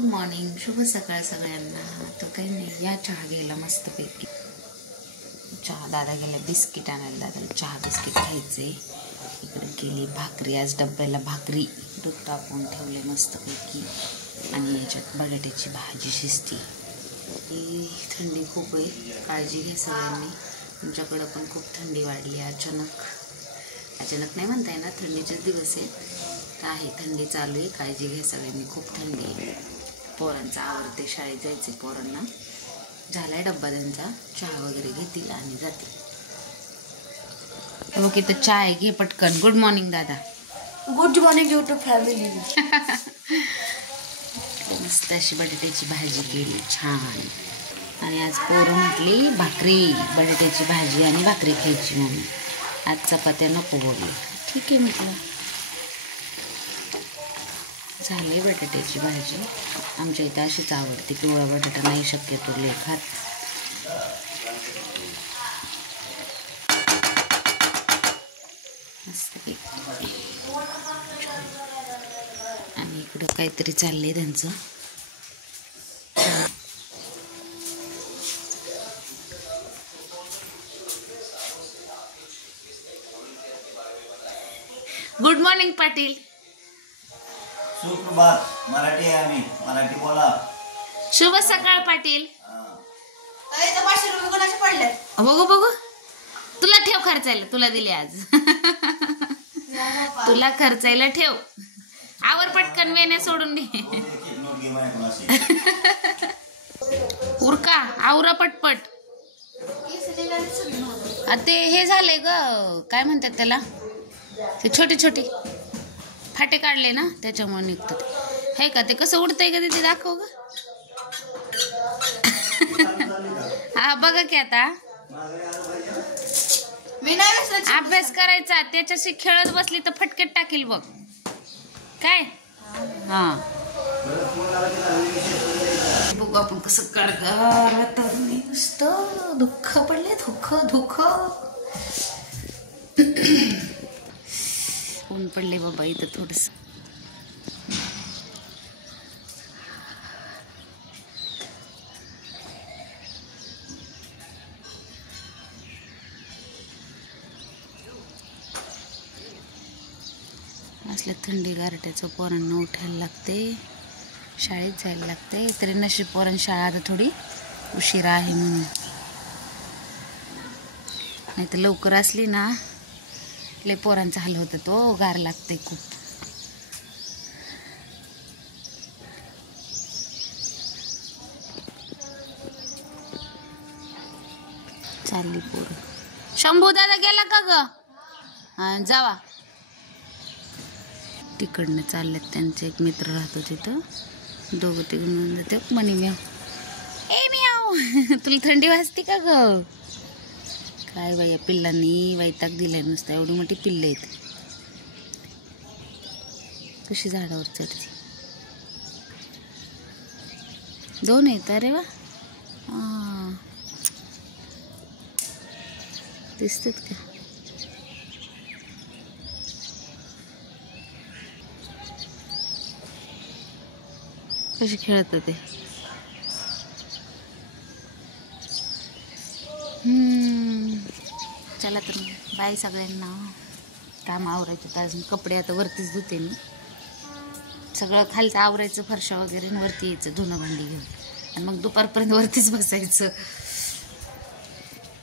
Good morning, शुभ सकाळ सगळ्यांना. तर काही नाही, या चहा घ्यायला मस्तपैकी. चहा दादा गेला बिस्किट आणायला, दादाला चहा बिस्किट खायचे. इकडे गेली भाकरी, आज डब्याला भाकरी दूध टाकून ठेवले मस्तपैकी. आणि याच्यात बटाट्याची भाजी शिजती. ही थंडी खूप आहे, काळजी घ्या सगळ्यांनी. तुमच्याकडं पण खूप थंडी वाढली अचानक नाही म्हणता येणार, थंडीचेच दिवस आहे थंडी चालू आहे. काळजी घ्या सगळ्यांनी, खूप थंडी आहे. पोरांचा आवडते, शाळेत जायचे पोरांना. झालाय डब्बा त्यांचा, चहा वगैरे घेतील आणि जातील. ओके, तर चहा आहे, घे पटकन. गुड मॉर्निंग दादा. Good morning YouTube family. मस्त अशी बटाट्याची भाजी केली छान. आणि आज पोरं म्हटली भाकरी, बटाट्याची भाजी आणि भाकरी खायची म्हणून. आज चपात्या नको बोलली. ठीक आहे म्हटलं. झाली बटाट्याची भाजी. आमच्या इथं अशीच आवडते, पिवळा बटाटा नाही शक्यतो खात. मस्त. आणि इकडं काहीतरी चाललंय त्यांचं. Good morning Patil. सुप्रभात. मराठी आहे आम्ही, मराठी बोला. शुभ सकाळ पाटील. पडले बघू तुला ठेव खर्चायला, तुला दिले आज. तुला खर्चायला ठेव. आवर पटकन, वेण्या सोडून दे. उरका, आवरा पटपट. ते हे झाले ग, काय म्हणतात त्याला, ते छोटे छोटे फाटे काढले ना, त्याच्यामुळे निघतात. हे का, ते कसं उडतंय का ते दाखव ग. हा बघा की, आता अभ्यास करायचा, त्याच्याशी खेळत बसली तर फटकेत टाकील बघ. काय हा बघू आपण कसं काढणार. नुसतं दुःख पडले, दुःख ऊन पडले बाबा इथं थोडस. असल्या थंडी गारट्याचं पोरांना उठायला लागते, शाळेत जायला लागते. तरी नशीब पोरांची शाळा आता थोडी उशिरा आहे म्हणून. नाही तर लवकर असली ना, लय पोरांचा हाल होतं. तो गार लागते खूप. चालली पोरं. शंभू दादा गेला का ग? हा जावा. तिकडनं चाललेत, त्यांचे एक मित्र राहतो तिथं. दोघं तिकडून जाते. म्हणे म्याव, ए म्याव. तुला थंडी वाजते का ग? काय बाई, या पिल्लांनी वैताग दिलाय नुसतं. एवढी मोठी पिल्लं आहेत, कशी झाडावर चढते. दोन आहेत. अरे वा, दिसतात का? कशी खेळत ते. चला तर बाय सगळ्यांना. काम आवरायचं तर अजून, कपडे आता वरतीच धुते मी. सगळं खालचं आवरायचं, फरशा वगैरे, वरती यायचं धुणं भांडी घेऊन. आणि मग दुपारपर्यंत वरतीच बसायचं.